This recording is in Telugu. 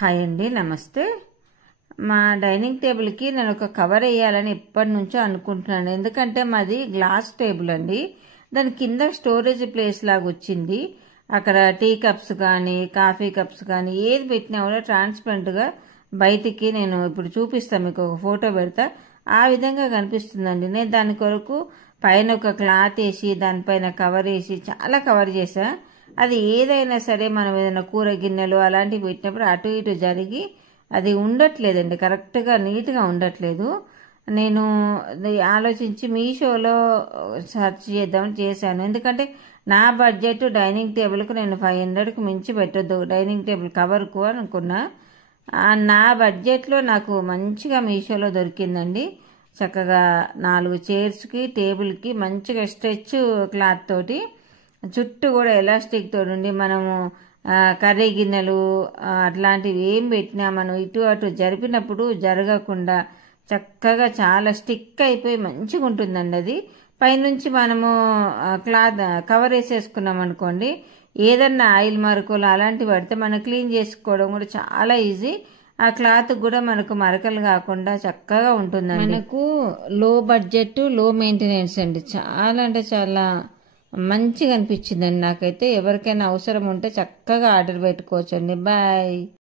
హాయ్ అండి, నమస్తే. మా డైనింగ్ టేబుల్కి నేను ఒక కవర్ వేయాలని ఎప్పటి నుంచో అనుకుంటున్నాను. ఎందుకంటే మాది గ్లాస్ టేబుల్ అండి. దాని కింద స్టోరేజ్ ప్లేస్ లాగా వచ్చింది. అక్కడ టీ కప్స్ కానీ కాఫీ కప్స్ కానీ ఏది పెట్టినా కూడా ట్రాన్స్పరెంట్గా బయటికి నేను ఇప్పుడు చూపిస్తాను, మీకు ఒక ఫోటో పెడతా, ఆ విధంగా కనిపిస్తుందండి. నేను దాని కొరకు పైన ఒక క్లాత్ వేసి దానిపైన కవర్ వేసి చాలా కవర్ చేసా. అది ఏదైనా సరే మనం ఏదైనా కూర గిన్నెలు అలాంటివి పెట్టినప్పుడు అటు ఇటు జరిగి అది ఉండట్లేదండి, కరెక్ట్గా నీట్గా ఉండట్లేదు. నేను ఆలోచించి మీషోలో సెర్చ్ చేద్దామని చేశాను. ఎందుకంటే నా బడ్జెట్ డైనింగ్ టేబుల్కు నేను 500కు మించి పెట్టొద్దు డైనింగ్ టేబుల్ కవర్కు అనుకున్నా. నా బడ్జెట్లో నాకు మంచిగా మీషోలో దొరికిందండి. చక్కగా 4 చైర్స్కి టేబుల్కి మంచిగా స్ట్రెచ్ క్లాత్ తోటి చుట్టూ కూడా ఎలాస్టిక్ తోటి ఉండి మనము కర్రీ గిన్నెలు అట్లాంటివి ఏం పెట్టినా మనం ఇటు అటు జరిపినప్పుడు జరగకుండా చక్కగా చాలా స్టిక్ అయిపోయి మంచిగా ఉంటుందండి. అది పైనుంచి మనము క్లాత్ కవర్ వేసేసుకున్నాం అనుకోండి, ఏదన్నా ఆయిల్ మరకలు అలాంటివి పడితే మనం క్లీన్ చేసుకోవడం కూడా చాలా ఈజీ. ఆ క్లాత్ కూడా మనకు మరకలు కాకుండా చక్కగా ఉంటుందండి. మనకు లో బడ్జెట్ లో మెయింటెనెన్స్ అండి. చాలా అంటే చాలా మంచిగా అనిపించిందండి నాకైతే. ఎవరికైనా అవసరం ఉంటే చక్కగా ఆర్డర్ పెట్టుకోవచ్చండి. బాయ్.